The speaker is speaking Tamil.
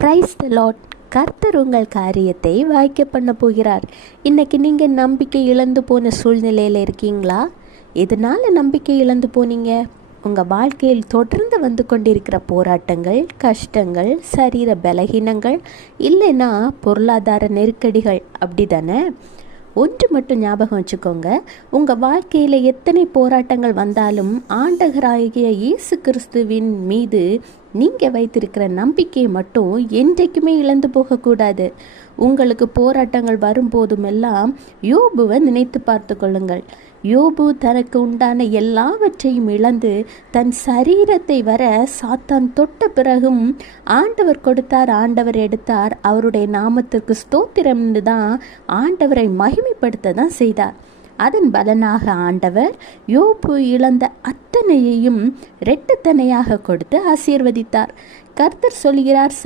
Praise the Lord. கர்த்தர் உங்கள் காரியத்தை வாய்க்க பண்ண போகிறார். இன்னைக்கு நீங்கள் நம்பிக்கை இழந்து போன சூழ்நிலையில் இருக்கீங்களா? எதனால் நம்பிக்கை இழந்து போனீங்க? உங்கள் வாழ்க்கையில் தொடர்ந்து வந்து கொண்டிருக்கிற போராட்டங்கள், கஷ்டங்கள், சரீர பலகீனங்கள், இல்லைன்னா பொருளாதார நெருக்கடிகள், அப்படி தானே? ஒன்று மட்டும் ஞாபகம் வச்சுக்கோங்க, உங்கள் வாழ்க்கையில் எத்தனை போராட்டங்கள் வந்தாலும் ஆண்டவராகிய இயேசு கிறிஸ்துவின் மீது நீங்கள் வைத்திருக்கிற நம்பிக்கையை மட்டும் என்றைக்குமே இழந்து போகக்கூடாது. உங்களுக்கு போராட்டங்கள் வரும்போதுமெல்லாம் யோபுவை நினைத்து பார்த்து கொள்ளுங்கள். யோபு தனக்கு உண்டான எல்லாவற்றையும் இழந்து தன் சரீரத்தை வர சாத்தான் தொட்ட பிறகும் ஆண்டவர் கொடுத்தார், ஆண்டவர் எடுத்தார், அவருடைய நாமத்திற்கு ஸ்தோத்திரம்னு தான் ஆண்டவரை மகிமைப்படுத்த தான் செய்தார். அதன் பலனாக ஆண்டவர் யோபு இழந்த அத்தனையையும் இரட்டத்தனையாக கொடுத்து ஆசீர்வதித்தார். கர்த்தர் சொல்கிறார்,